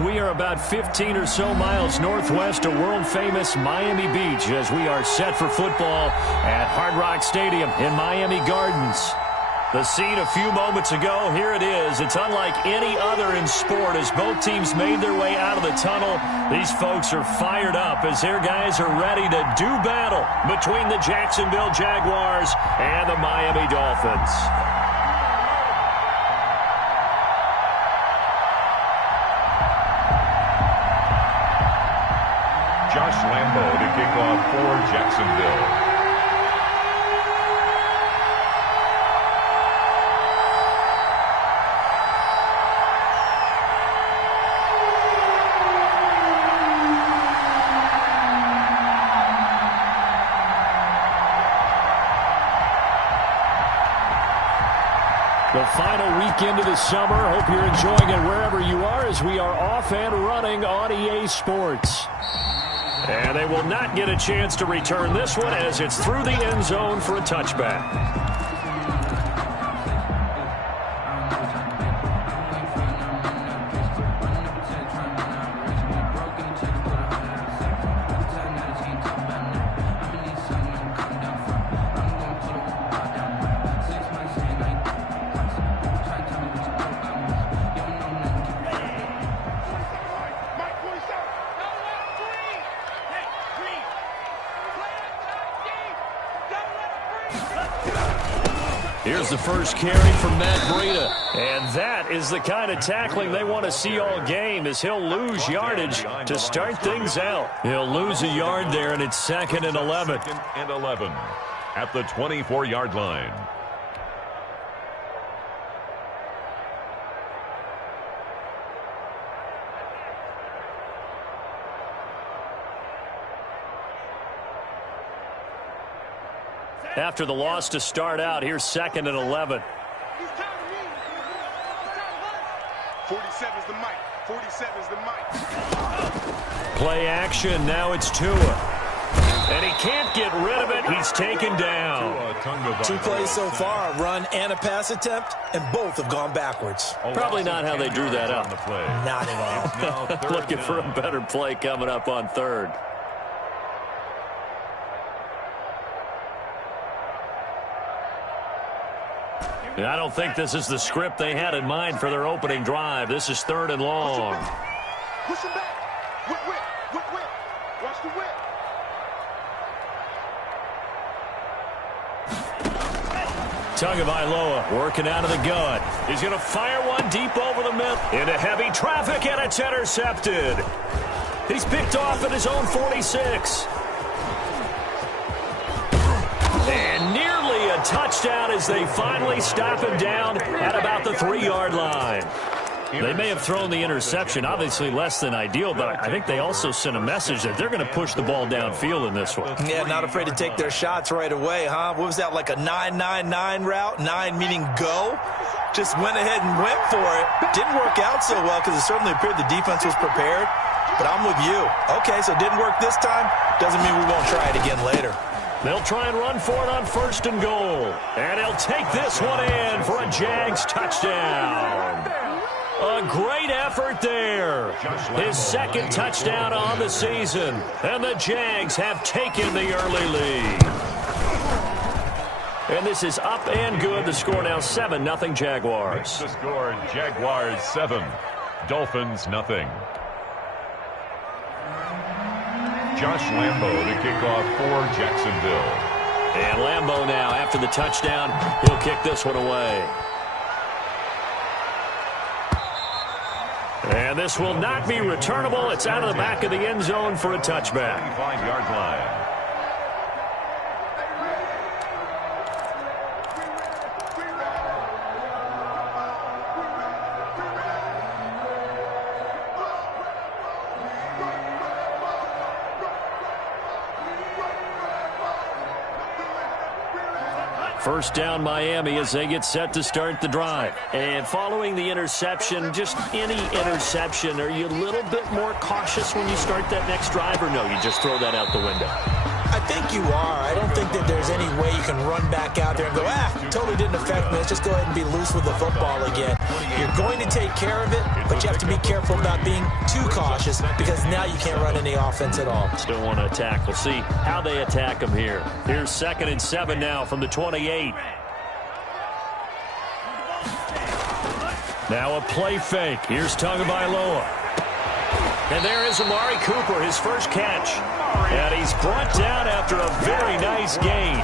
We are about 15 or so miles northwest of world-famous Miami Beach as we are set for football at Hard Rock Stadium in Miami Gardens. The scene a few moments ago, here it is. It's unlike any other in sport as both teams made their way out of the tunnel. These folks are fired up as their guys are ready to do battle between the Jacksonville Jaguars and the Miami Dolphins. Josh Lambo to kick off for Jacksonville. The final weekend of the summer. Hope you're enjoying it wherever you are as we are off and running on EA Sports. And they will not get a chance to return this one as it's through the end zone for a touchback. Here's the first carry from Matt Breida. And that is the kind of tackling they want to see all game as he'll lose yardage to start things out. He'll lose a yard there, and it's 2nd and 11. 2nd and 11 at the 24-yard line. After the loss to start out, here's 2nd and 11. 47's the mic. 47's the mic. Play action. Now it's Tua. And he can't get rid of it. He's taken down. 2 plays so far, a run and a pass attempt, and both have gone backwards. Probably not how they drew that up. Not at all. Looking for a better play coming up on 3rd. I don't think this is the script they had in mind for their opening drive. This is 3rd and long. Push him back. Whip. Watch the whip. Tagovailoa working out of the gun. He's going to fire one deep over the middle into heavy traffic, and it's intercepted. He's picked off at his own 46. And nearly a touchdown as they finally stop him down at about the 3-yard line. They may have thrown the interception, obviously less than ideal, but I think they also sent a message that they're going to push the ball downfield in this one. Yeah, not afraid to take their shots right away, huh? What was that, like a 9-9-9 route? 9 meaning go? Just went ahead and went for it. Didn't work out so well because it certainly appeared the defense was prepared. But I'm with you. Okay, so it didn't work this time. Doesn't mean we won't try it again later. They'll try and run for it on 1st and goal. And he'll take this one in for a Jags touchdown. A great effort there. His 2nd touchdown on the season. And the Jags have taken the early lead. And this is up and good. The score now 7-0 Jaguars. The score, Jaguars 7, Dolphins nothing. Josh Lambo to kick off for Jacksonville. And Lambo now, after the touchdown, he'll kick this one away. And this will not be returnable. It's out of the back of the end zone for a touchback. 25-yard line. First down Miami as they get set to start the drive. And following the interception, just any interception, are you a little bit more cautious when you start that next drive, or no, you just throw that out the window? I think you are. I don't think that there's any way you can run back out there and go, totally didn't affect me. Let's just go ahead and be loose with the football again. You're going to take care of it, but you have to be careful about being too cautious because now you can't run any offense at all. Still want to attack. We'll see how they attack him here. Here's 2nd and 7 now from the 28. Now a play fake. Here's Tagovailoa. And there is Amari Cooper, his first catch. And he's brought down after a very nice gain.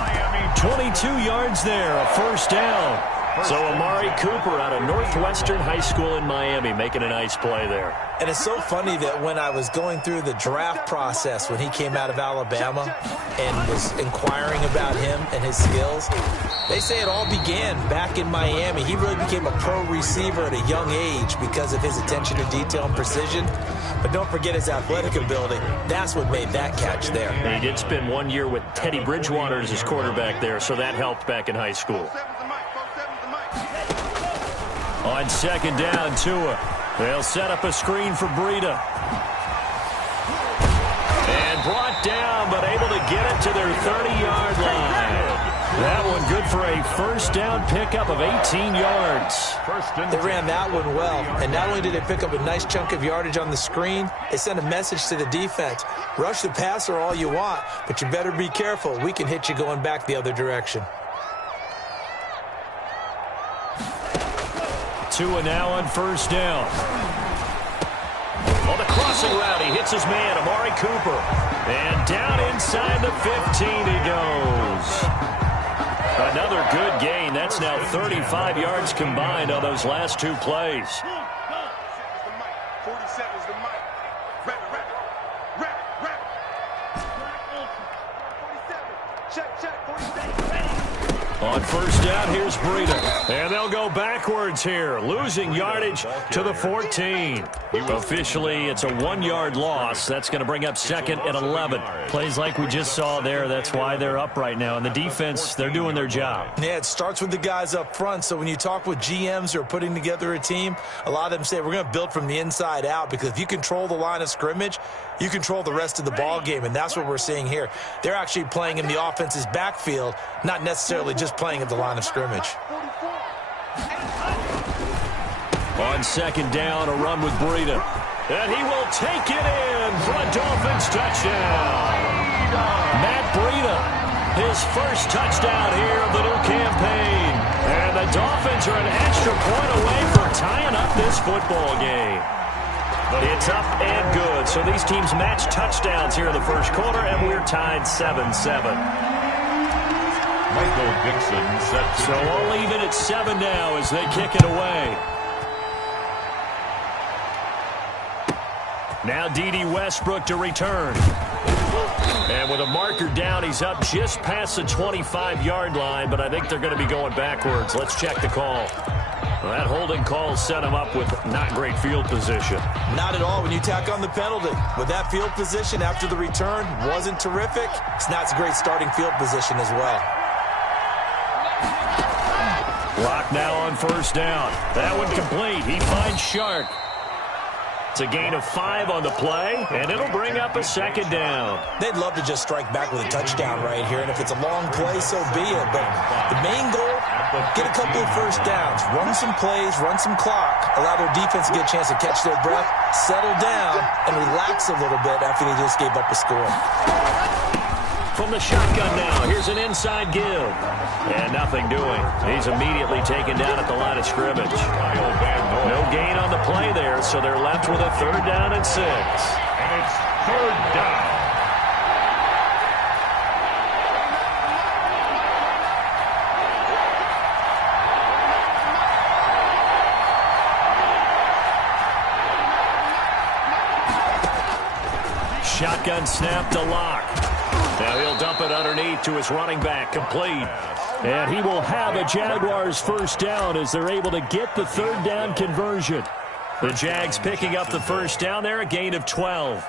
22 yards there, a first down. So Amari Cooper out of Northwestern High School in Miami making a nice play there. And it's so funny that when I was going through the draft process when he came out of Alabama and was inquiring about him and his skills, they say it all began back in Miami. He really became a pro receiver at a young age because of his attention to detail and precision. But don't forget his athletic ability. That's what made that catch there. And he did spend 1 year with Teddy Bridgewater as his quarterback there, so that helped back in high school. On 2nd down, Tua. They'll set up a screen for Breida. And brought down, but able to get it to their 30-yard line. That one good for a first down pickup of 18 yards. They ran that one well, and not only did they pick up a nice chunk of yardage on the screen, they sent a message to the defense. Rush the passer all you want, but you better be careful. We can hit you going back the other direction. Tua now on first down. On the crossing route, he hits his man, Amari Cooper. And down inside the 15 he goes. Another good gain. That's now 35 yards combined on those last 2 plays. 40 seconds to Mike. Wrap. 47. Check. 47. Ready. On first down, here's Breida. And they'll go backwards here, losing yardage to the 14. Officially, it's a 1-yard loss. That's going to bring up 2nd and 11. Plays like we just saw there. That's why they're up right now. And the defense, they're doing their job. Yeah, it starts with the guys up front. So when you talk with GMs who are putting together a team, a lot of them say we're going to build from the inside out, because if you control the line of scrimmage, you control the rest of the ball game, and that's what we're seeing here. They're actually playing in the offense's backfield, not necessarily just playing at the line of scrimmage. On 2nd down, a run with Breida. And he will take it in for a Dolphins touchdown. Matt Breida, his first touchdown here of the new campaign. And the Dolphins are an extra point away from tying up this football game. It's up and good. So these teams match touchdowns here in the first quarter, and we're tied 7-7. Michael Dixon sets. So all even at 7 now as they kick it away. Now D.D. Westbrook to return. And with a marker down, he's up just past the 25-yard line, but I think they're going to be going backwards. Let's check the call. Well, that holding call set him up with not great field position. Not at all when you tack on the penalty. With that field position after the return wasn't terrific, it's not a great starting field position as well. Block now on first down. That one complete. He finds Shark. It's a gain of 5 on the play, and it'll bring up a 2nd down. They'd love to just strike back with a touchdown right here, and if it's a long play, so be it. But the main goal, get a couple of first downs, run some plays, run some clock, allow their defense to get a chance to catch their breath, settle down, and relax a little bit after they just gave up a score. From the shotgun now, here's an inside give. And nothing doing. He's immediately taken down at the line of scrimmage. No gain on the play there, so they're left with a 3rd down and 6. And it's 3rd down. Shotgun snap to Lock. Now he'll dump it underneath to his running back, complete. And he will have a Jaguars first down as they're able to get the 3rd down conversion. The Jags picking up the first down there, a gain of 12.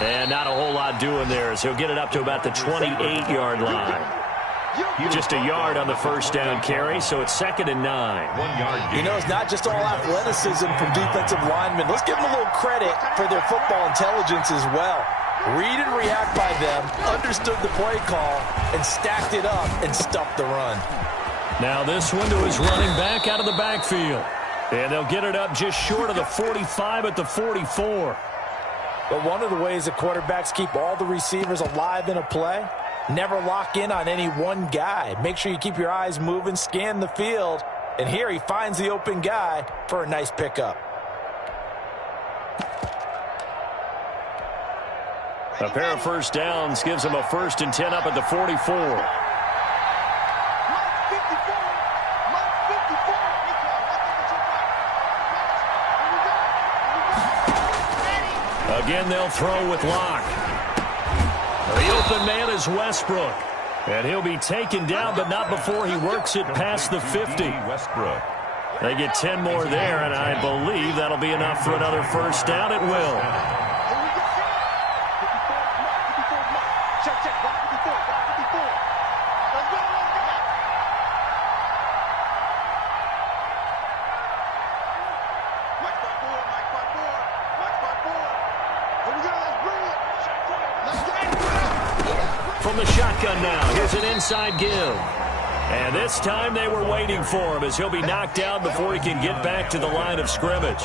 And not a whole lot doing there as he'll get it up to about the 28-yard line. Just a yard on the first down carry, so it's 2nd and 9. 1 yard gain. You know, it's not just all athleticism from defensive linemen. Let's give them a little credit for their football intelligence as well. Read and react by them, understood the play call, and stacked it up and stuffed the run. Now this one to his running back out of the backfield. And they'll get it up just short of the 45 at the 44. But one of the ways that quarterbacks keep all the receivers alive in a play, never lock in on any one guy. Make sure you keep your eyes moving, scan the field. And here he finds the open guy for a nice pickup. A pair of first downs gives him a 1st and 10 up at the 44. Again, they'll throw with Locke. The open man is Westbrook. And he'll be taken down, but not before he works it past the 50. Westbrook. They get 10 more there, and I believe that'll be enough for another first down. It will. From the shotgun now, here's an inside give. And this time they were waiting for him as he'll be knocked down before he can get back to the line of scrimmage.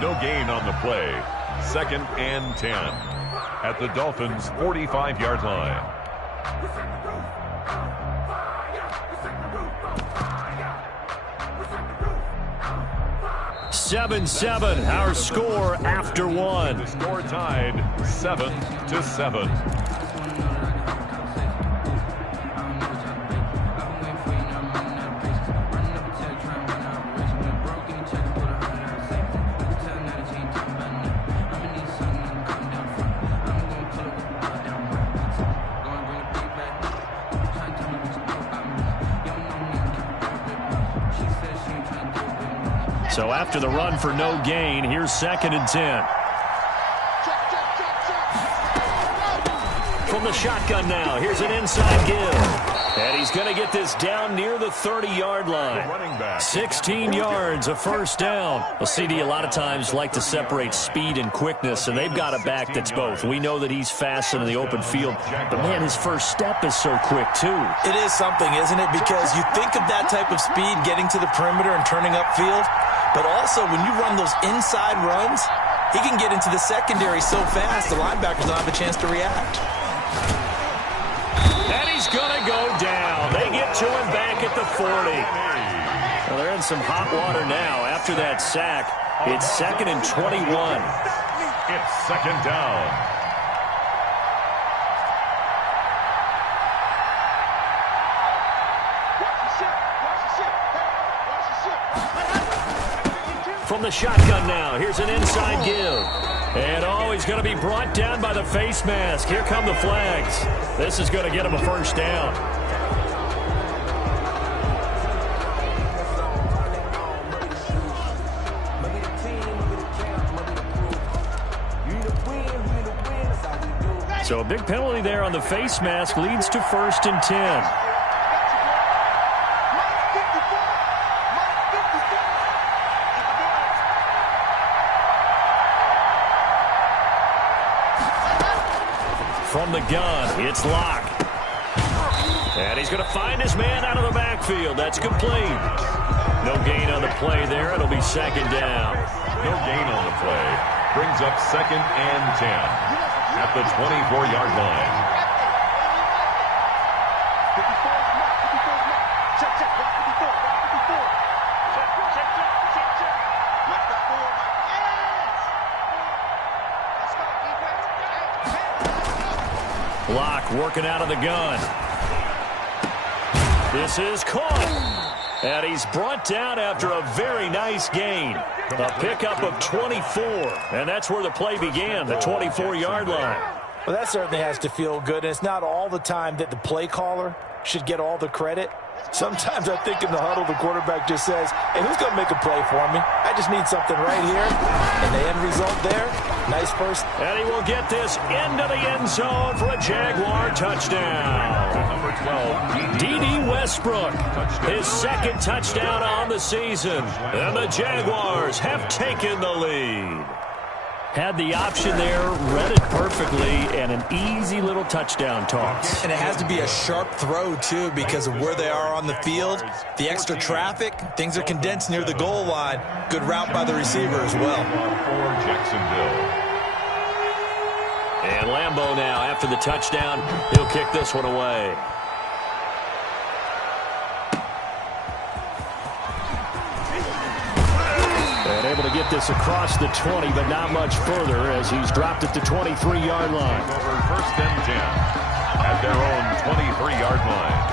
No gain on the play. 2nd and 10 at the Dolphins' 45-yard line. Seven, our score after one. The score tied 7-7. So after the run for no gain, here's 2nd and 10. From the shotgun now, here's an inside give. And he's going to get this down near the 30-yard line. 16 yards, a first down. Well, CD a lot of times like to separate speed and quickness, and they've got a back that's both. We know that he's fast in the open field, but, man, his first step is so quick, too. It is something, isn't it? Because you think of that type of speed getting to the perimeter and turning upfield, but also when you run those inside runs, he can get into the secondary so fast the linebackers don't have a chance to react. And he's going to go down. They get to him back at the 40. Well, they're in some hot water now after that sack. It's 2nd and 21. It's 2nd down. From the shotgun now, here's an inside give. And he's going to be brought down by the face mask. Here come the flags. This is going to get him a first down. So a big penalty there on the face mask leads to 1st and 10. From the gun, it's Locke. And he's going to find his man out of the backfield. That's complete. No gain on the play there. It'll be 2nd down. No gain on the play. Brings up 2nd and 10 at the 24-yard line. Locke working out of the gun. This is caught. And he's brought down after a very nice gain. A pickup of 24. And that's where the play began, the 24-yard line. Well, that certainly has to feel good, and it's not all the time that the play caller should get all the credit. Sometimes I think in the huddle, the quarterback just says, hey, who's going to make a play for me? I just need something right here. And the end result there, nice first. And he will get this into the end zone for a Jaguar touchdown. Number 12, D.D. Westbrook, his second touchdown on the season. And the Jaguars have taken the lead. Had the option there, read it perfectly, and an easy little touchdown toss. And it has to be a sharp throw, too, because of where they are on the field. The extra traffic, things are condensed near the goal line. Good route by the receiver as well. For Jacksonville. And Lambeau now, after the touchdown, he'll kick this one away. And able to get this across the 20, but not much further as he's dropped it to 23-yard line. Over first and 10 at their own 23-yard line.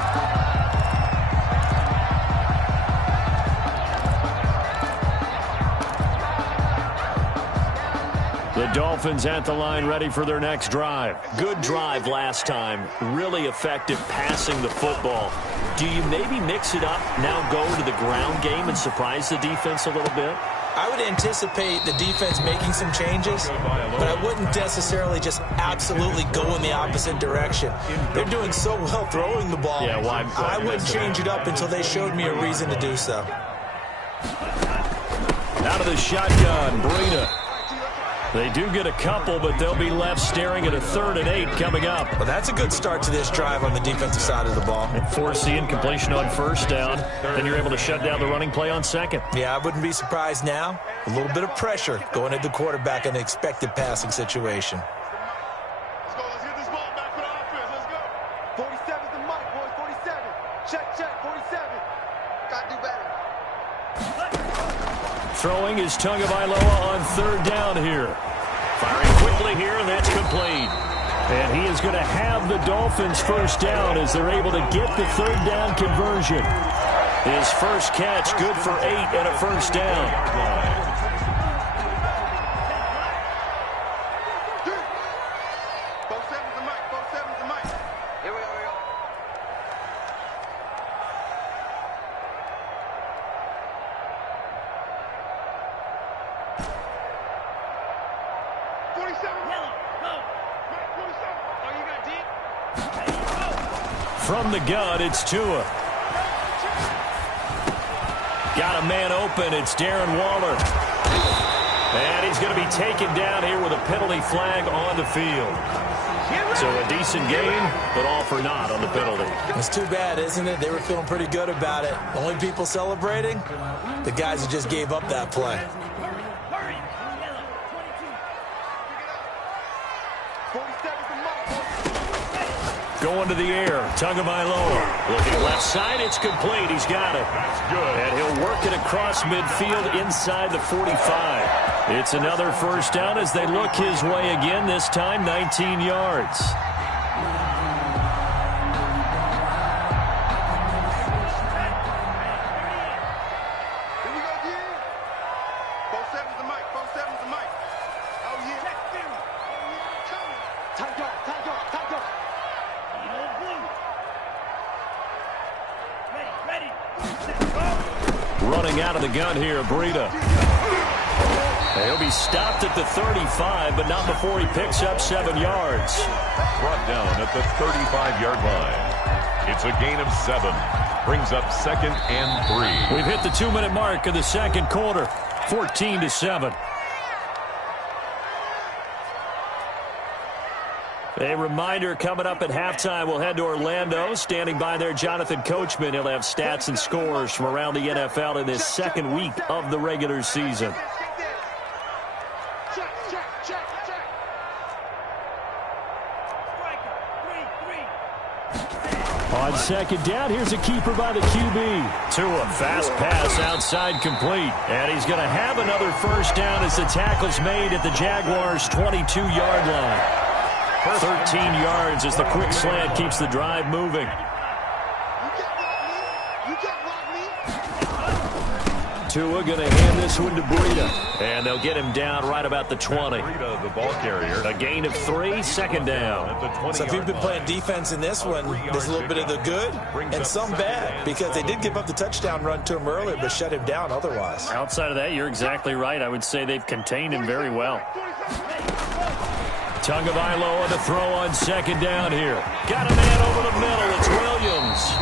The Dolphins at the line ready for their next drive. Good drive last time. Really effective passing the football. Do you maybe mix it up, now go to the ground game and surprise the defense a little bit? I would anticipate the defense making some changes, but I wouldn't necessarily just absolutely go in the opposite direction. They're doing so well throwing the ball. Yeah, well, I wouldn't change it up until they showed me a reason to do so. Out of the shotgun, Breida. They do get a couple, but they'll be left staring at a 3rd and 8 coming up. Well, that's a good start to this drive on the defensive side of the ball. Force the incompletion on first down. Then you're able to shut down the running play on second. Yeah, I wouldn't be surprised now. A little bit of pressure going at the quarterback in an expected passing situation. Let's go. Let's get this ball back for the offense. Let's go. 47's the mic, boys. 47. Check, 47. Got to do better. Throwing is Tagovailoa on 3rd down here. Firing quickly here, and that's complete. And he is going to have the Dolphins first down as they're able to get the 3rd down conversion. His first catch, good for 8 and a first down. 47's the mic. 47's the mic. Here we go. 47. Mike, 47. Oh, you got deep? From the gun, it's Tua. Got a man open. It's Darren Waller. And he's going to be taken down here with a penalty flag on the field. So a decent game, but all for naught on the penalty. It's too bad, isn't it? They were feeling pretty good about it. Only people celebrating? The guys who just gave up that play. Going to the air, Tagovailoa. Looking left side, it's complete. He's got it. That's good. And he'll work it across midfield inside the 45. It's another first down as they look his way again, this time 19 yards. Here we go again. 47's the mic. 47's the mic. Oh, yeah. Tight up. Running out of the gun here, Breida. He'll be stopped at the 35, but not before he picks up 7 yards. Brought down at the 35-yard line. It's a gain of 7. Brings up 2nd and 3. We've hit the 2-minute mark of the second quarter, 14-7. A reminder, coming up at halftime, we'll head to Orlando. Standing by there, Jonathan Coachman. He'll have stats and scores from around the NFL in this second week of the regular season. On second down, here's a keeper by the QB. Tua, fast pass outside complete. And he's going to have another first down as the tackle's made at the Jaguars' 22-yard line. 13 yards as the quick slant keeps the drive moving. Tua going to hand this one to Breida. And they'll get him down right about the 20. Breida, the ball carrier. A gain of 3, second down. So if you've been playing defense in this one, there's a little bit of the good and some bad, because they did give up the touchdown run to him earlier, but shut him down otherwise. Outside of that, you're exactly right. I would say they've contained him very well. Tagovailoa on the throw on second down here. Got a man over the middle. It's Williams.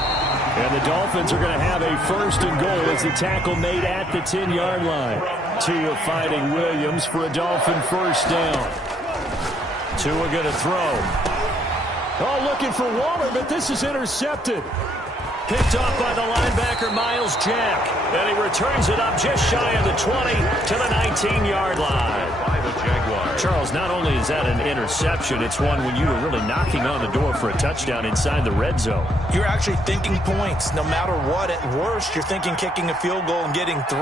And the Dolphins are going to have a first and goal as the tackle made at the 10-yard line. Tua fighting Williams for a Dolphin first down. Tua going to throw. Oh, looking for Waller, but this is intercepted. Picked off by the linebacker, Miles Jack. And he returns it up just shy of the 20 to the 19-yard line. By the Jaguars. Charles, not only is that an interception, it's one when you were really knocking on the door for a touchdown inside the red zone. You're actually thinking points. No matter what, at worst, you're thinking kicking a field goal and getting 3.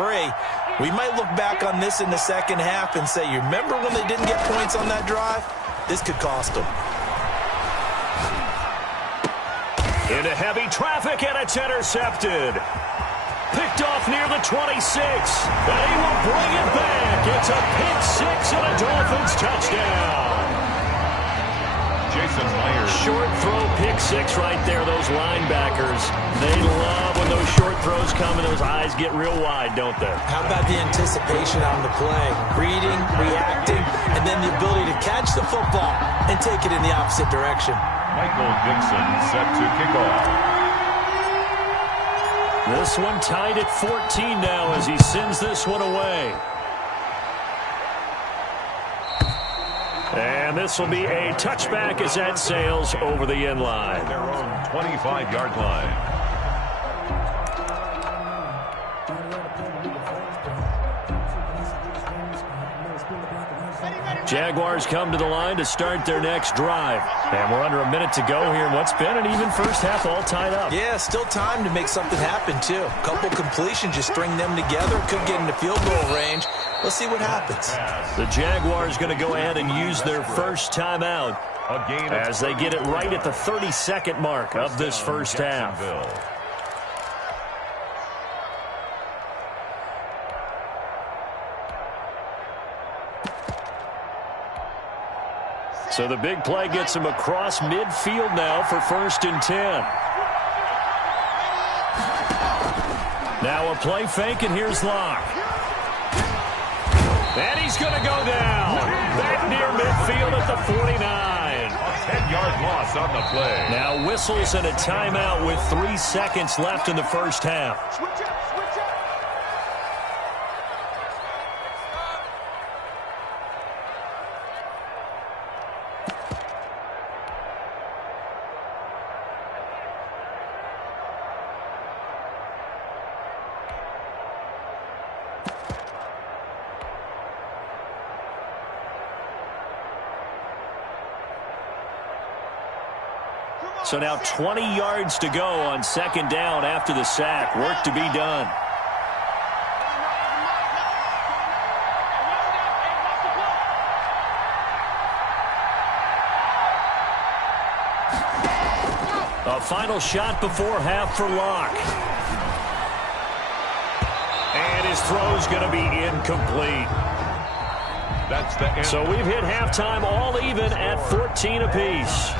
We might look back on this in the second half and say, you remember when they didn't get points on that drive? This could cost them. Into heavy traffic, and it's intercepted. Picked off near the 26, and he will bring it back. It's a pick 6 and a Dolphins touchdown. Jason Myers. Short throw, pick 6 right there. Those linebackers, they love when those short throws come and those eyes get real wide, don't they? How about the anticipation on the play? Reading, reacting, and then the ability to catch the football and take it in the opposite direction. Michael Dixon set to kick off. This one tied at 14 now as he sends this one away. And this will be a touchback as that sails over the end line. Their own 25-yard line. Jaguars come to the line to start their next drive. And we're under a minute to go here in what's been an even first half, all tied up. Yeah, still time to make something happen, too. A couple completions, just string them together. Could get into field goal range. Let's see what happens. The Jaguars going to go ahead and use their first timeout as they get it right at the 32nd mark of this first half. So the big play gets him across midfield now for 1st and 10. Now a play fake, and here's Locke. And he's going to go down. Back near midfield at the 49. A 10-yard loss on the play. Now whistles and a timeout with 3 seconds left in the first half. So now 20 yards to go on second down after the sack. Work to be done. A final shot before half for Locke. And his throw's going to be incomplete. That's the end. So we've hit halftime all even at 14 apiece.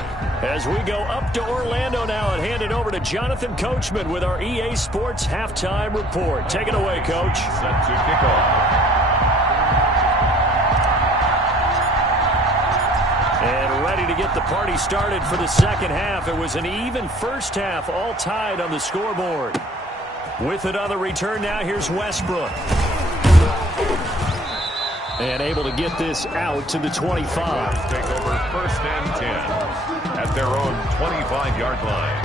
As we go up to Orlando now and hand it over to Jonathan Coachman with our EA Sports Halftime Report. Take it away, Coach. Set to kick off. And ready to get the party started for the second half. It was an even first half, all tied on the scoreboard. With it on the return now, here's Westbrook. And able to get this out to the 25. Take over 1st and 10 at their own 25-yard line.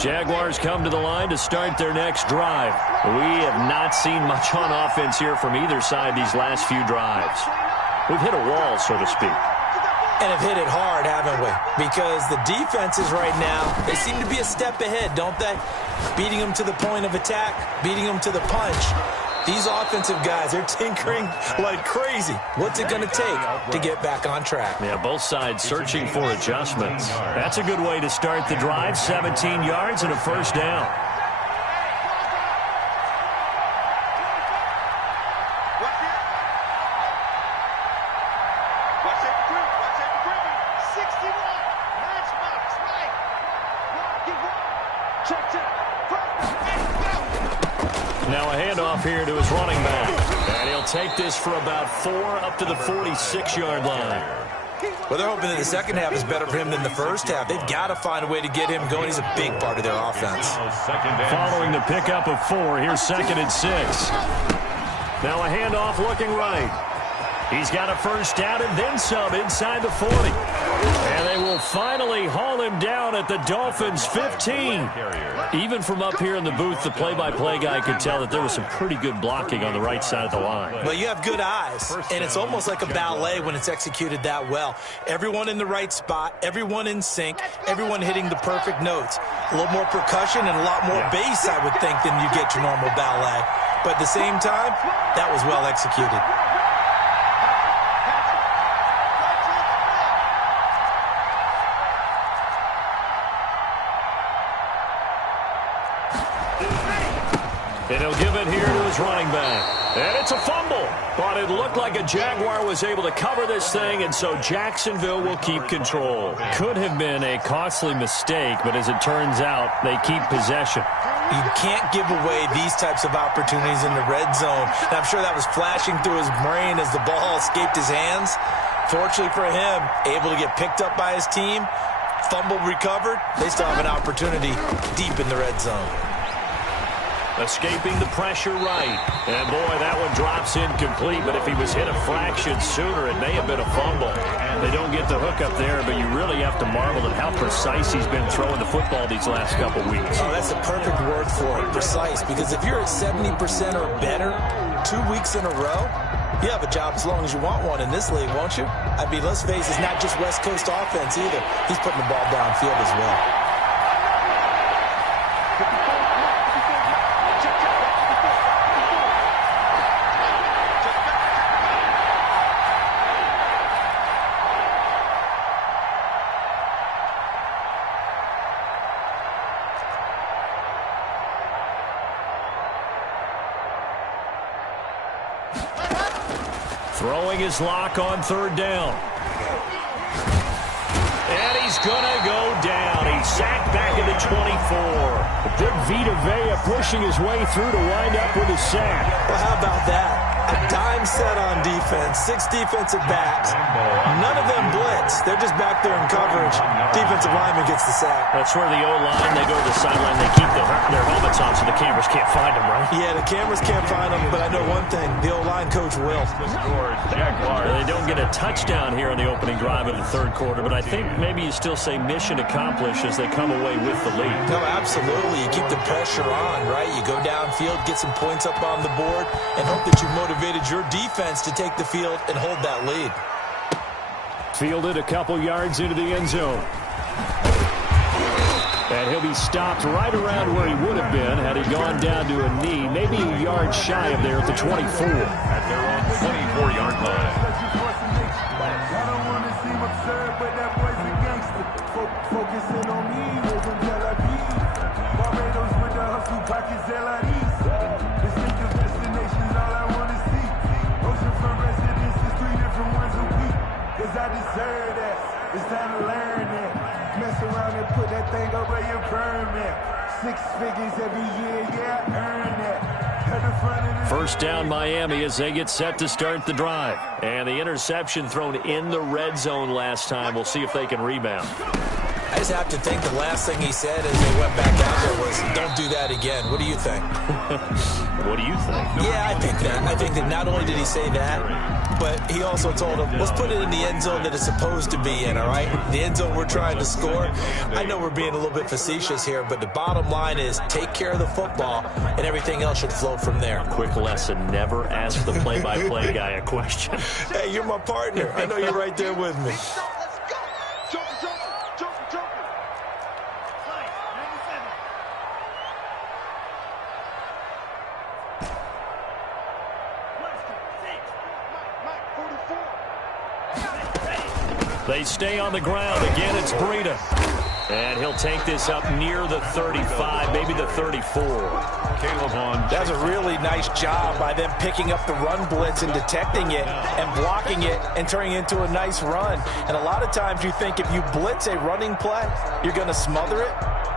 Jaguars come to the line to start their next drive. We have not seen much on offense here from either side these last few drives. We've hit a wall, so to speak. And have hit it hard, haven't we? Because the defenses right now, they seem to be a step ahead, don't they? Beating them to the point of attack, beating them to the punch. These offensive guys, they're tinkering like crazy. What's it going to take to get back on track? Yeah, both sides searching for adjustments. That's a good way to start the drive. 17 yards and a first down. Now a handoff here to his running back. And he'll take this for about 4 up to the 46-yard line. Well, they're hoping that the second half is better for him than the first half. They've got to find a way to get him going. He's a big part of their offense. Following the pickup of 4, here's 2nd and 6. Now a handoff looking right. He's got a first down and then some inside the 40. And they will finally haul him down at the Dolphins' 15. Even from up here in the booth, the play-by-play guy could tell that there was some pretty good blocking on the right side of the line. Well, you have good eyes, and it's almost like a ballet when it's executed that well. Everyone in the right spot, everyone in sync, everyone hitting the perfect notes. A little more percussion and a lot more bass, I would think, than you get your normal ballet. But at the same time, that was well executed. And he'll give it here to his running back. And it's a fumble. But it looked like a Jaguar was able to cover this thing, and so Jacksonville will keep control. Could have been a costly mistake, but as it turns out, they keep possession. You can't give away these types of opportunities in the red zone. And I'm sure that was flashing through his brain as the ball escaped his hands. Fortunately for him, able to get picked up by his team, fumble recovered. They still have an opportunity deep in the red zone. Escaping the pressure right. And, boy, that one drops incomplete. But if he was hit a fraction sooner, it may have been a fumble. They don't get the hook up there, but you really have to marvel at how precise he's been throwing the football these last couple weeks. Oh, that's a perfect word for it, precise. Because if you're at 70% or better 2 weeks in a row, you have a job as long as you want one in this league, won't you? I mean, let's face it, it's not just West Coast offense either. He's putting the ball downfield as well. Throwing his lock on 3rd down. And he's going to go down. He's sacked back at the 24. Big Vita Vea pushing his way through to wind up with a sack. Well, how about that? A dime set on defense, 6 defensive backs. None of them blitz. They're just back there in coverage. Defensive lineman gets the sack. That's where the O-line, they go to the sideline, they keep their helmets on so the cameras can't find them, right? Yeah, the cameras can't find them, but I know one thing. The O-line coach will. They don't get a touchdown here in the opening drive of the 3rd quarter, but I think maybe you still say mission accomplished as they come away with the lead. No, absolutely. You keep the pressure on, right? You go downfield, get some points up on the board, and hope that you motivated your defense to take the field and hold that lead. Fielded a couple yards into the end zone. And he'll be stopped right around where he would have been had he gone down to a knee, maybe a yard shy of there at the 24. At their own 24-yard line. I don't want to seem absurd, but that boy's a gangster. Focusing on me, living Tel Aviv. Barbados with the hustle, pockets LIDs. Distinctive destinations, all I want to see. Oceanfront residences, 3 different ones a week. Cause I deserve that. It's time to learn that. Mess around and put that thing over your permit. 6 figures every year, yeah, earn that. First down Miami as they get set to start the drive. And the interception thrown in the red zone last time. We'll see if they can rebound. I just have to think the last thing he said as they went back out there was, don't do that again. What do you think? What do you think? Yeah, I think that. I think that not only did he say that, but he also told them, let's put it in the end zone that it's supposed to be in, all right? The end zone we're trying to score. I know we're being a little bit facetious here, but the bottom line is take care of the football, and everything else should flow from there. Quick lesson, never ask the play-by-play guy a question. Hey, you're my partner. I know you're right there with me. They stay on the ground. Again, it's Breida. And he'll take this up near the 35, maybe the 34. That's a really nice job by them picking up the run blitz and detecting it and blocking it and turning it into a nice run. And a lot of times you think if you blitz a running play, you're going to smother it.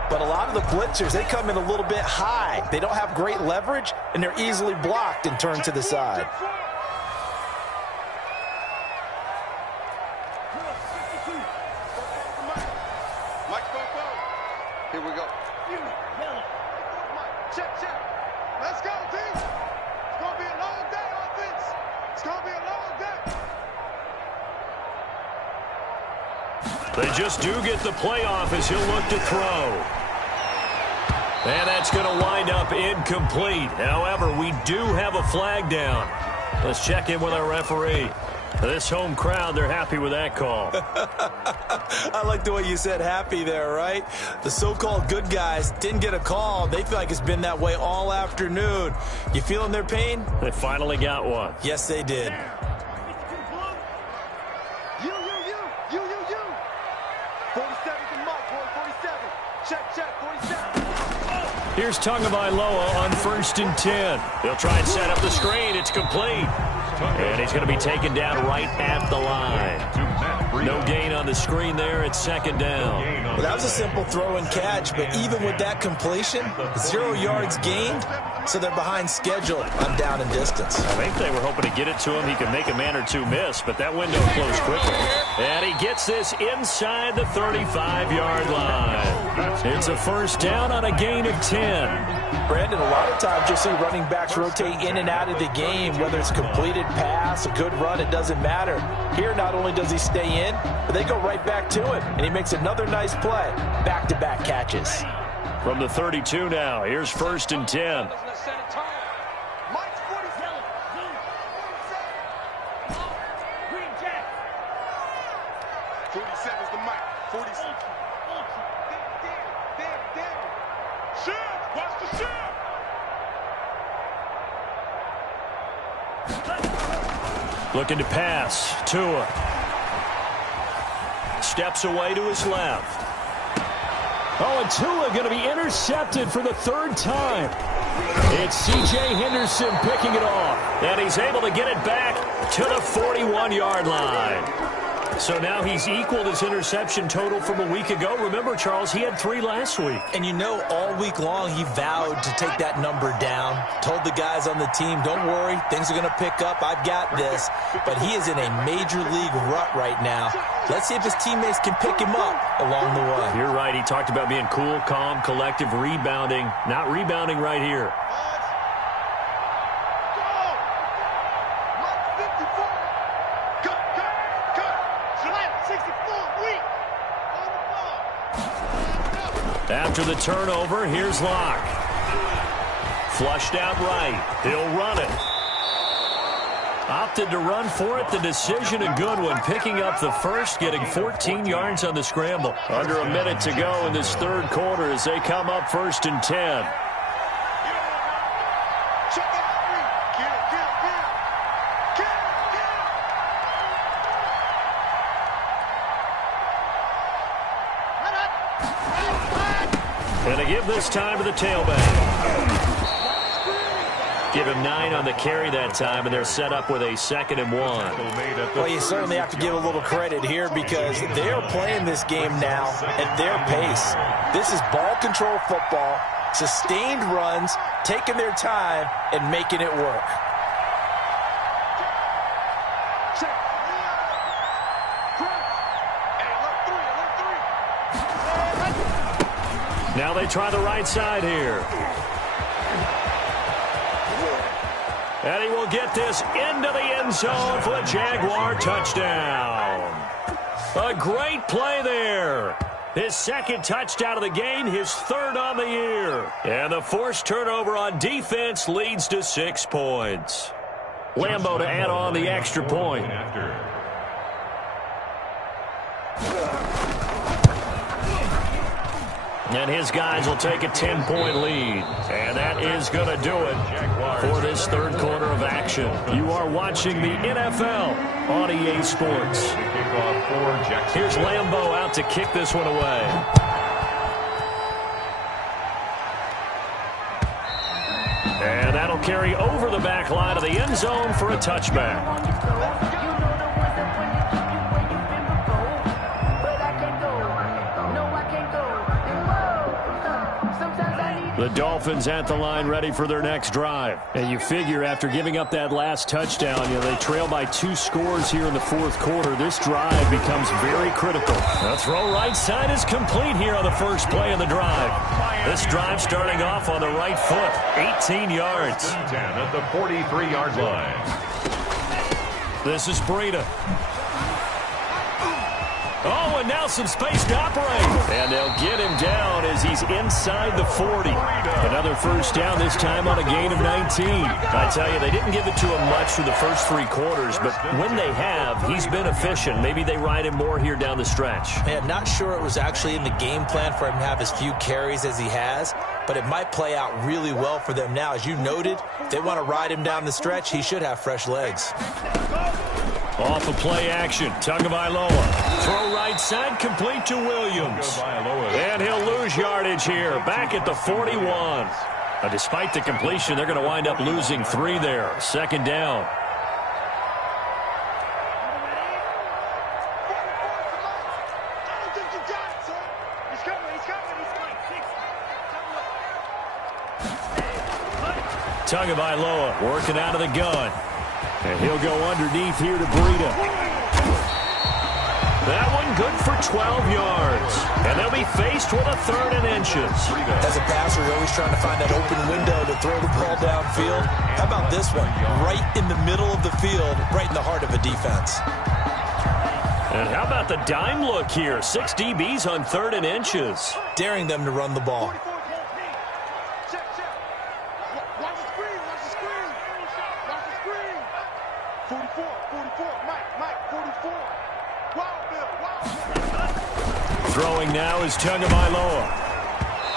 But a lot of the blitzers, they come in a little bit high. They don't have great leverage, and they're easily blocked and turned to the side. Here we go. Check. Let's go, team. It's going to be a long day, offense. It's going to be a long day. They just do get the playoff as he'll look to throw. And that's going to wind up incomplete. However, we do have a flag down. Let's check in with our referee. This home crowd, they're happy with that call. I like the way you said happy there, right? The so-called good guys didn't get a call. They feel like it's been that way all afternoon. You feeling their pain? They finally got one. Yes, they did. You. 47's the mic, boy, 47. Check, 47. Here's Tagovailoa on 1st and 10. They'll try and set up the screen. It's complete. And he's going to be taken down right at the line. No gain on the screen there. It's 2nd down. Well, that was a simple throw and catch, but even with that completion, 0 yards gained, so they're behind schedule on down and distance. I think they were hoping to get it to him. He could make a man or two miss, but that window closed quickly. And he gets this inside the 35-yard line. It's a 1st down on a gain of 10. Brandon, a lot of times you'll see running backs rotate in and out of the game, whether it's completed pass, a good run, it doesn't matter. Here, not only does he stay in, but they go right back to him, and he makes another nice play. Back-to-back catches. From the 32 now, here's 1st and 10. Mike's 47. 47's the mic. 47. Damn. Shield! Watch the shield! Looking to pass. Tua. Steps away to his left. Oh, and Tua going to be intercepted for the 3rd time. It's C.J. Henderson picking it off. And he's able to get it back to the 41-yard line. So now he's equaled his interception total from a week ago. Remember, Charles, he had 3 last week. And you know, all week long he vowed to take that number down. Told the guys on the team, don't worry, things are going to pick up. I've got this. But he is in a major league rut right now. Let's see if his teammates can pick him up along the way. You're right. He talked about being cool, calm, collective, rebounding. Not rebounding right here. After the turnover, here's Locke. Flushed out right. He'll run it. Opted to run for it. The decision a good one. Picking up the first, getting 14 yards on the scramble. Under a minute to go in this 3rd quarter as they come up 1st and 10. And they give this time to the tailback. Give him 9 on the carry that time, and they're set up with a 2nd and 1. Well, you certainly have to give a little credit here because they're playing this game now at their pace. This is ball control football, sustained runs, taking their time, and making it work. Now they try the right side here. And he will get this into the end zone for a Jaguar touchdown. A great play there. His 2nd touchdown of the game, his 3rd on the year. And the forced turnover on defense leads to 6 points. Lambo to add on the extra point. And his guys will take a 10-point lead. And that is going to do it for this 3rd quarter of action. You are watching the NFL on EA Sports. Kickoff for Jackson. Here's Lambeau out to kick this one away. And that'll carry over the back line of the end zone for a touchback. The Dolphins at the line ready for their next drive. And you figure after giving up that last touchdown, they trail by 2 scores here in the fourth quarter. This drive becomes very critical. The throw right side is complete here on the first play of the drive. This drive starting off on the right foot, 18 yards. 10 at the 43-yard line. This is Breida. Oh, and now some space to operate. And they'll get him down as he's inside the 40. Another first down, this time on a gain of 19. I tell you, they didn't give it to him much through the first 3 quarters, but when they have, he's been efficient. Maybe they ride him more here down the stretch. Man, not sure it was actually in the game plan for him to have as few carries as he has, but it might play out really well for them now. As you noted, if they want to ride him down the stretch, he should have fresh legs. Off of play action, Tagovailoa. Throw right side, complete to Williams. And he'll lose yardage here, back at the 41. Despite the completion, they're going to wind up losing 3 there. Second down. Tagovailoa working out of the gun. And he'll go underneath here to Breida. That one good for 12 yards. And they'll be faced with a 3rd and inches. As a passer, you're always trying to find that open window to throw the ball downfield. How about this one? Right in the middle of the field, right in the heart of a defense. And how about the dime look here? 6 DBs on 3rd and inches. Daring them to run the ball. Throwing now is Tagovailoa.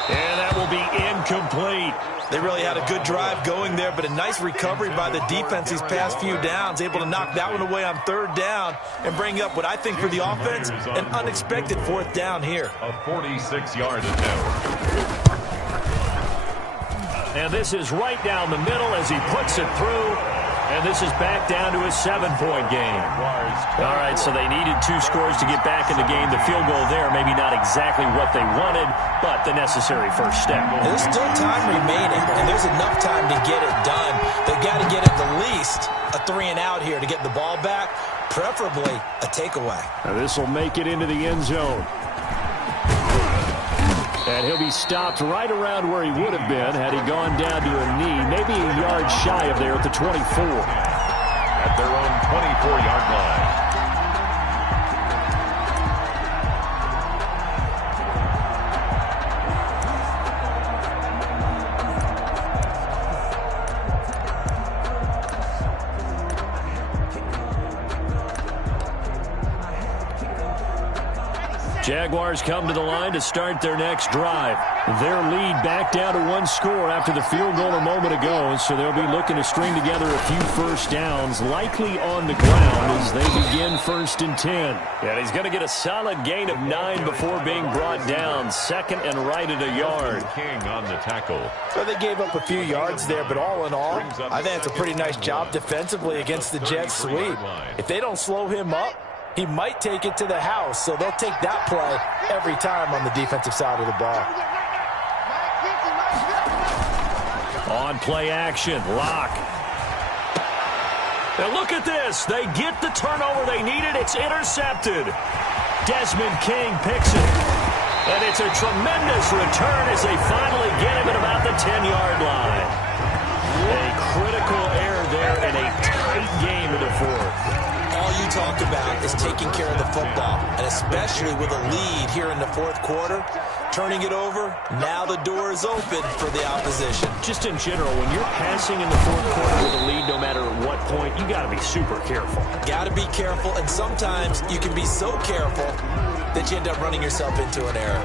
And that will be incomplete. They really had a good drive going there, but a nice recovery by the defense these past few downs, able to knock that one away on 3rd down and bring up what I think for the offense, an unexpected 4th down here. A 46-yard attempt. And this is right down the middle as he puts it through. And this is back down to a 7-point game. All right, so they needed 2 scores to get back in the game. The field goal there, maybe not exactly what they wanted, but the necessary first step. There's still time remaining, and there's enough time to get it done. They've got to get at the least a 3-and-out here to get the ball back, preferably a takeaway. Now this will make it into the end zone. And he'll be stopped right around where he would have been had he gone down to a knee, maybe a yard shy of there at the 24. At their own 24-yard line. Jaguars come to the line to start their next drive. Their lead back down to 1 score after the field goal a moment ago, so they'll be looking to string together a few first downs, likely on the ground as they begin 1st and 10. And he's going to get a solid gain of 9 before being brought down, 2nd and right at a yard. King on the tackle. So they gave up a few yards there, but all in all, I think it's a pretty nice job defensively against the Jets sweep. If they don't slow him up, he might take it to the house, so they'll take that play every time on the defensive side of the ball. On play action, Lock. Now look at this. They get the turnover they needed. It's intercepted. Desmond King picks it. And it's a tremendous return as they finally get him at about the 10-yard line. A critical error there in a tight game in the 4th. All you talk about is taking care of the football, and especially with a lead here in the 4th quarter, turning it over, now the door is open for the opposition. Just in general, when you're passing in the 4th quarter with a lead, no matter at what point, you got to be super careful. Got to be careful, and sometimes you can be so careful that you end up running yourself into an error.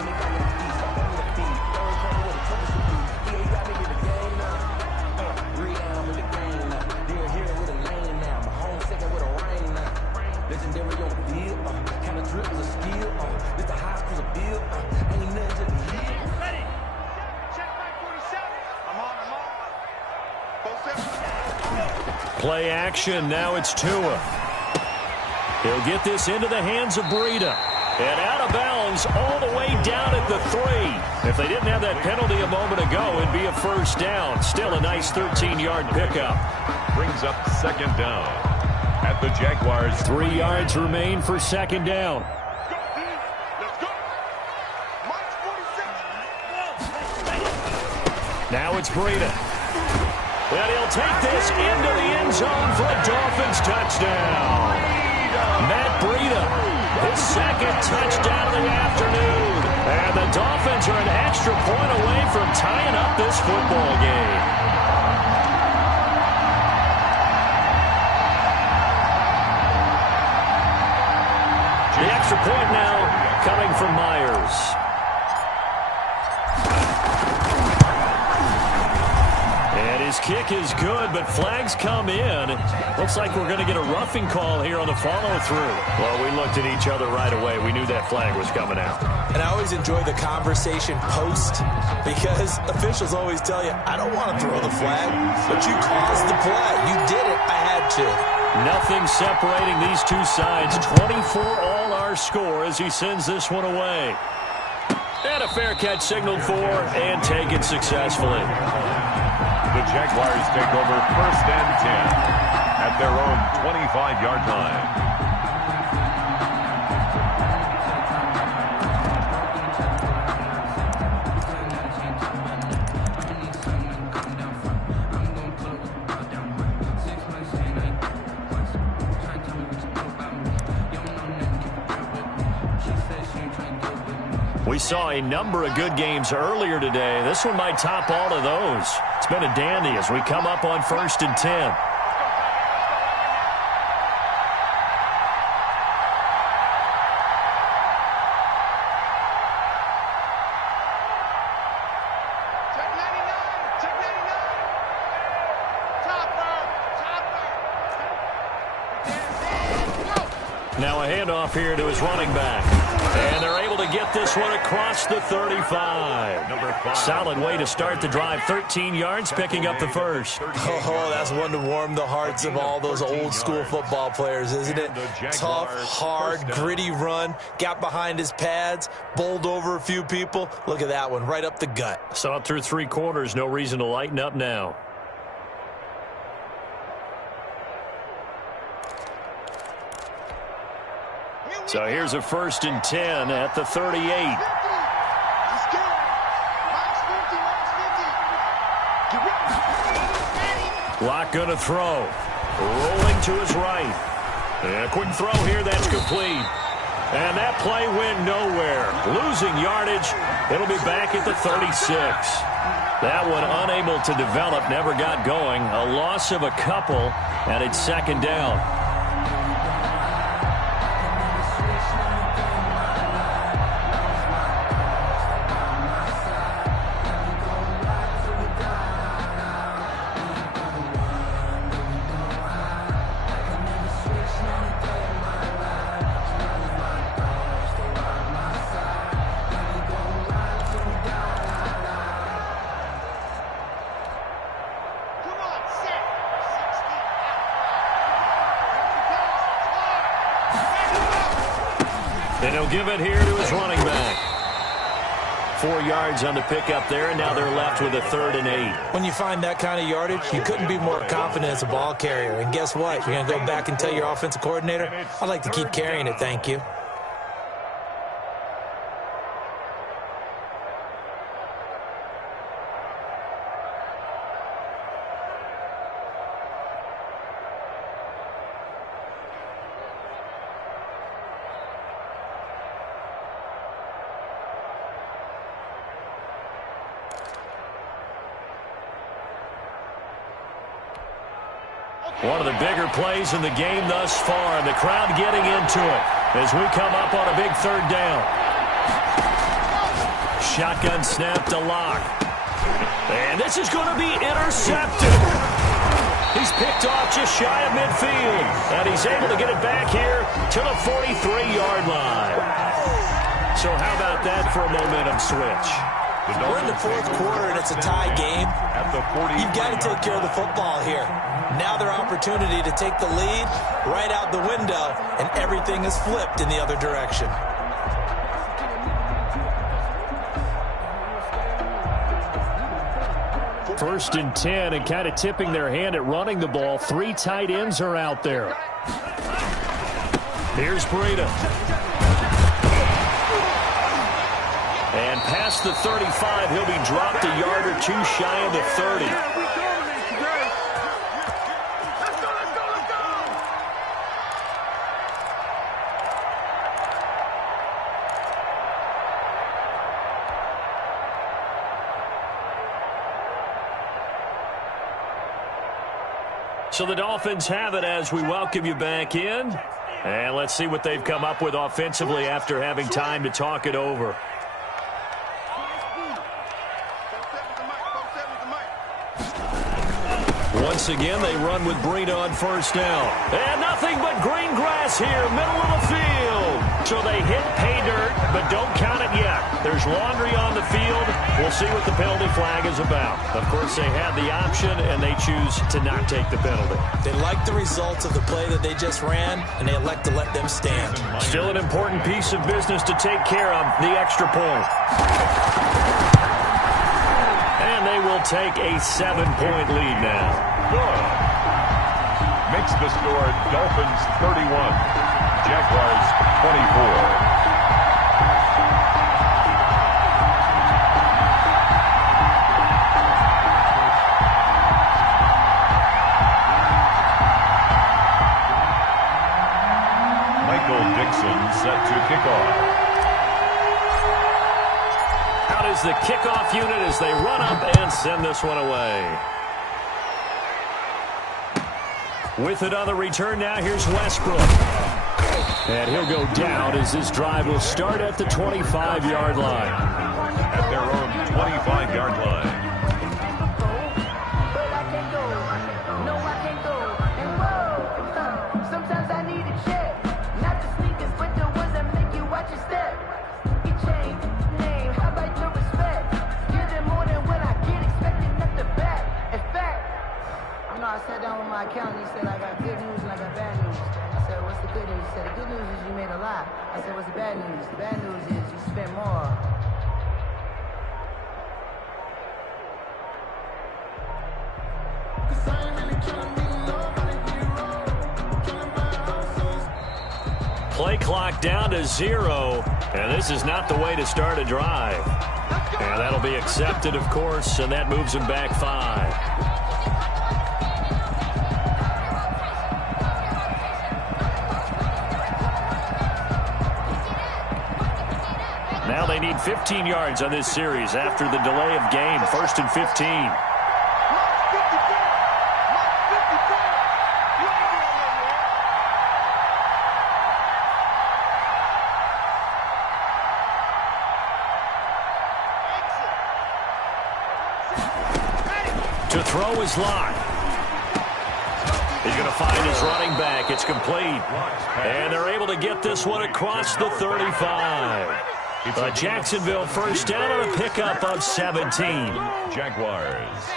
Play action. Now it's Tua. He'll get this into the hands of Breida. And out of bounds all the way down at the 3. If they didn't have that penalty a moment ago, it'd be a first down. Still a nice 13-yard pickup. Brings up second down at the Jaguars. 3 yards remain for second down. Now it's Breida. And he'll take this into the end zone for a Dolphins touchdown. Matt Breida, his second touchdown of the afternoon. And the Dolphins are an extra point away from tying up this football game. The extra point now coming from Myers. And his kick is good, but flags come in. Looks like we're going to get a roughing call here on the follow-through. Well, we looked at each other right away. We knew that flag was coming out. And I always enjoy the conversation post because officials always tell you, I don't want to throw the flag, but you caused the play. You did it. I had to. Nothing separating these two sides. 24 all our score as he sends this one away. And a fair catch signaled for and taken successfully. The Jaguars take over first and 10 at their own 25-yard line. We saw a number of good games earlier today. This one might top all of those. It's been a dandy as we come up on first and 10. Now a handoff here to his running back. And they're able to get this one across the 35. Number 5. Solid way to start the drive. 13 yards, picking up the first. Oh, that's one to warm the hearts of all those old school football players, isn't it? Tough, hard, gritty run. Got behind his pads, bowled over a few people. Look at that one, right up the gut. Saw it through 3 quarters. No reason to lighten up now. So here's a first and 10 at the 38. Lock gonna throw. Rolling to his right. And a quick throw here, that's complete. And that play went nowhere. Losing yardage. It'll be back at the 36. That one unable to develop, never got going. A loss of a couple, and it's second down. And he'll give it here to his running back. 4 yards on the pickup there, and now they're left with a 3rd and 8. When you find that kind of yardage, you couldn't be more confident as a ball carrier. And guess what? You're going to go back and tell your offensive coordinator, I'd like to keep carrying it, thank you. One of the bigger plays in the game thus far, and the crowd getting into it as we come up on a big 3rd down. Shotgun snap to Lock. And this is going to be intercepted. He's picked off just shy of midfield, and he's able to get it back here to the 43-yard line. So how about that for a momentum switch? We're in the fourth quarter, and it's a tie game. You've got to take care of the football here. Now their opportunity to take the lead right out the window, and everything is flipped in the other direction. First and 10, and kind of tipping their hand at running the ball. 3 tight ends are out there. Here's Breida. And past the 35, he'll be dropped a yard or two shy of the 30. So the Dolphins have it as we welcome you back in. And let's see what they've come up with offensively after having time to talk it over. Once again, they run with Breida on first down. And nothing but green grass here, middle of the field. So they hit pay dirt, but don't count it yet. There's laundry on the field. We'll see what the penalty flag is about. Of course, they had the option, and they choose to not take the penalty. They like the results of the play that they just ran, and they elect to let them stand. Still an important piece of business to take care of, the extra point. And they will take a 7-point lead now. Good. Makes the score Dolphins 31, Jaguars 24. Set to kick off. Out is the kickoff unit as they run up and send this one away. With it on the return now, here's Westbrook. And he'll go down as this drive will start at the 25-yard line. At their own 25-yard line. I sat down with my accountant. He said, I got good news and I got bad news. I said, what's the good news? He said, the good news is you made a lot. I said, what's the bad news? The bad news is you spent more. Play clock down to 0, and this is not the way to start a drive. And that'll be accepted, of course, and that moves them back 5. Now they need 15 yards on this series after the delay of game. 1st and 15. To throw is locked. He's going to find his running back. It's complete. And they're able to get this one across the 35. Jacksonville first down on a pickup of 17. Jaguars.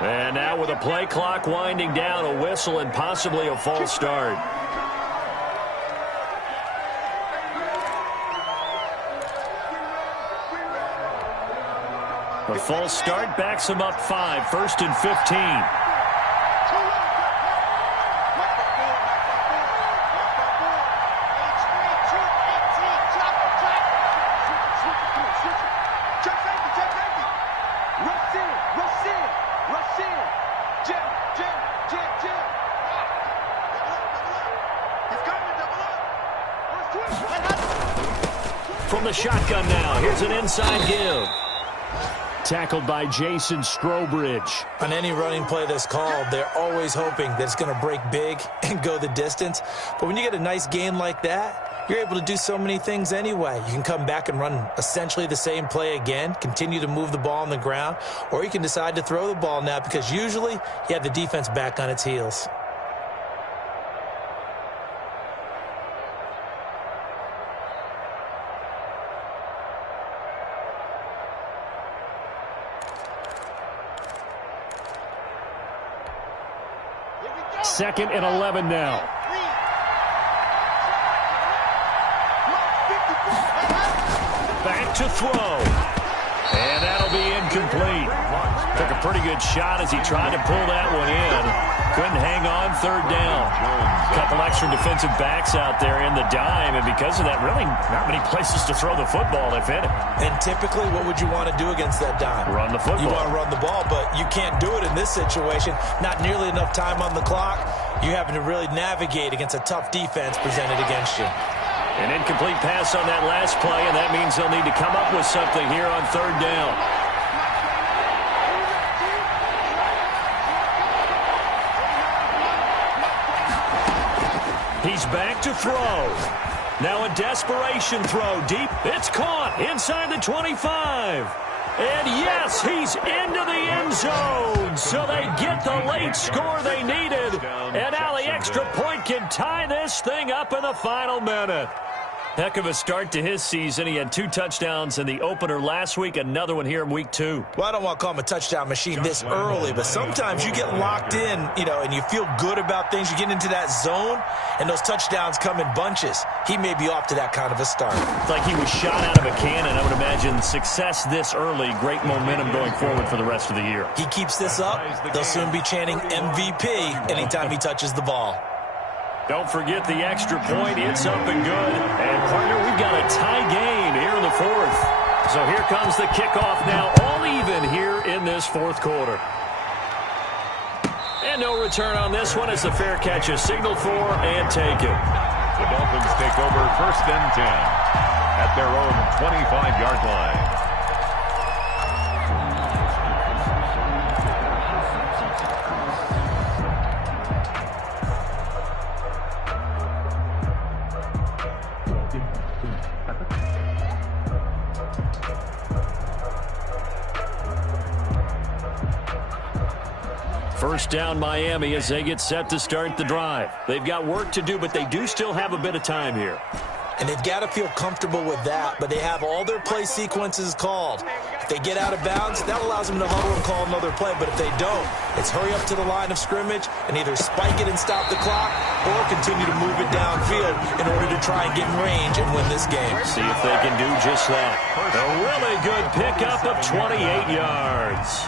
And now with a play clock winding down, a whistle and possibly a false start. The false start backs him up 5, 1st and 15. From the shotgun now, here's an inside give. tackled by Jason Strobridge. On any running play that's called, they're always hoping that it's going to break big and go the distance. But when you get a nice gain like that, you're able to do so many things anyway. You can come back and run essentially the same play again, continue to move the ball on the ground, or you can decide to throw the ball now because usually you have the defense back on its heels. Second and 11 now. Back to throw. And that'll be incomplete. Took a pretty good shot as he tried to pull that one in. Couldn't hang on, third down. A couple extra defensive backs out there in the dime, and because of that, really not many places to throw the football, if any. And typically, what would you want to do against that dime? Run the football. You want to run the ball, but you can't do it in this situation. Not nearly enough time on the clock. You having to really navigate against a tough defense presented against you. An incomplete pass on that last play, and that means they'll need to come up with something here on third down. He's back to throw. Now a desperation throw deep. It's caught inside the 25. And yes, he's into the end zone. So they get the late score they needed. And now the extra point can tie this thing up in the final minute. Heck of a start to his season. He had 2 touchdowns in the opener last week, another one here in week 2. Well, I don't want to call him a touchdown machine this early, but sometimes you get locked in, and you feel good about things. You get into that zone, and those touchdowns come in bunches. He may be off to that kind of a start. It's like he was shot out of a cannon. I would imagine success this early, great momentum going forward for the rest of the year. He keeps this up, they'll soon be chanting MVP anytime he touches the ball. Don't forget the extra point. It's up and good. And, partner, we've got a tie game here in the fourth. So here comes the kickoff now, all even here in this fourth quarter. And no return on this one. It's a fair catch, a signal for, and take it. The Dolphins take over 1st and 10 at their own 25-yard line. First down Miami as they get set to start the drive. They've got work to do, but they do still have a bit of time here. And they've got to feel comfortable with that, but they have all their play sequences called. If they get out of bounds, that allows them to huddle and call another play, but if they don't, it's hurry up to the line of scrimmage and either spike it and stop the clock or continue to move it downfield in order to try and get in range and win this game. See if they can do just that. A really good pickup of 28 yards.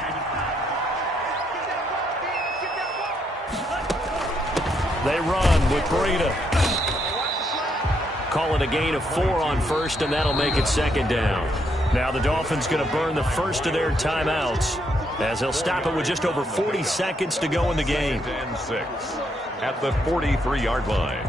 They run with Breida. Call it a gain of 4 on first, and that'll make it second down. Now the Dolphins going to burn the first of their timeouts as they'll stop it with just over 40 seconds to go in the game. 10-6 at the 43-yard line.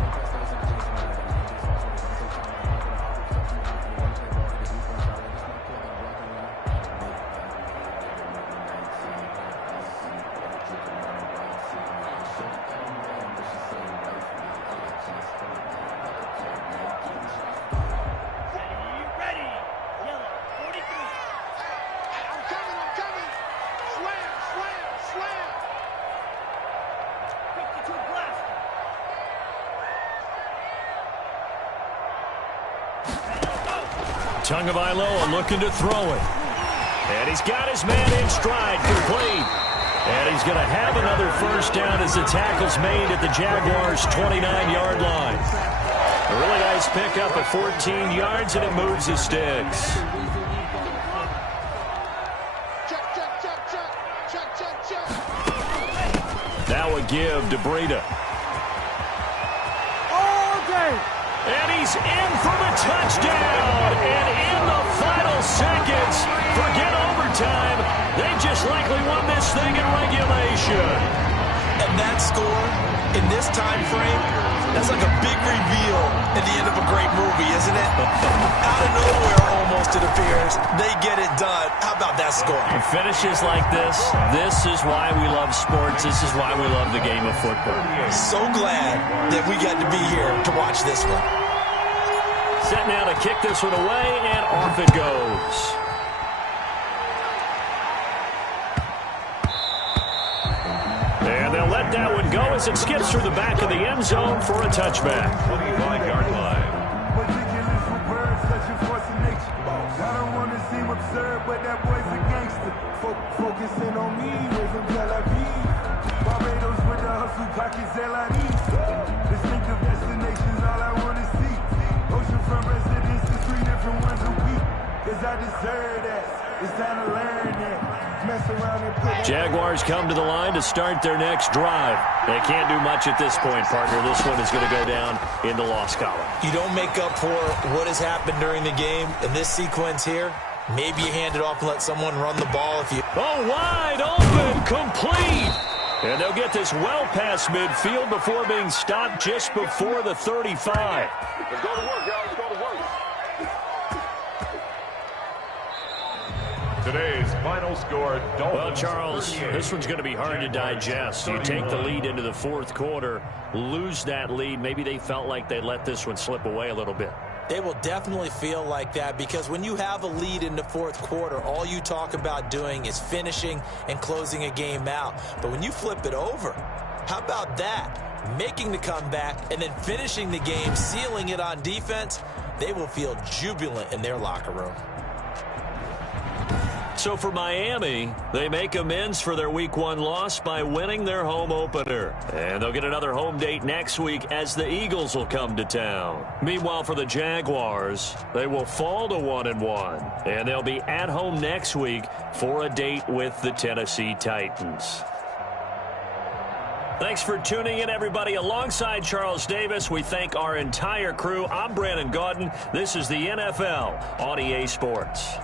Tagovailoa looking to throw it. And he's got his man in stride, complete. And he's going to have another first down as the tackle's made at the Jaguars' 29-yard line. A really nice pickup of 14 yards, and it moves the sticks. Now a give to Breida. And he's in for the touchdown. And in the final seconds, forget overtime. They just likely won this thing in regulation. And that score, in this time frame, that's like a big reveal at the end of a great movie. movie, isn't it? Out of nowhere, almost, it appears. They get it done. How about that score? And finishes like this is why we love sports. This is why we love the game of football. So glad that we got to be here to watch this one. Set now to kick this one away, and off it goes. And they'll let that one go as it skips through the back of the end zone for a touchback. 25-yard line. Ridiculous with words, such a force of nature. I don't want to seem absurd, but that boy's a gangster. Focusing on me, way from Tel Aviv. Barbados with the hustle, pockets LIDs. Distinctive destinations, all I want to see. Oceanfront residences, 3 different ones a week. Cause I deserve that. It's time to learn that. Mess around and put Jaguars come to the line to start their next drive. They can't do much at this point, partner. This one is going to go down in the loss column. You don't make up for what has happened during the game. In this sequence here, maybe you hand it off and let someone run the ball if you... Oh, wide open, complete. And they'll get this well past midfield before being stopped just before the 35. Let's go to work, y'all. Let's go to work. Today's final score, Dolphins. Well, Charles, 38. this one's going to be hard to digest. You take the lead into the fourth quarter, lose that lead. Maybe they felt like they let this one slip away a little bit. They will definitely feel like that because when you have a lead in the fourth quarter, all you talk about doing is finishing and closing a game out. But when you flip it over, how about that? Making the comeback and then finishing the game, sealing it on defense, they will feel jubilant in their locker room. So for Miami, they make amends for their Week 1 loss by winning their home opener. And they'll get another home date next week as the Eagles will come to town. Meanwhile, for the Jaguars, they will fall to 1-1. And they'll be at home next week for a date with the Tennessee Titans. Thanks for tuning in, everybody. Alongside Charles Davis, we thank our entire crew. I'm Brandon Gaudin. This is the NFL on EA Sports.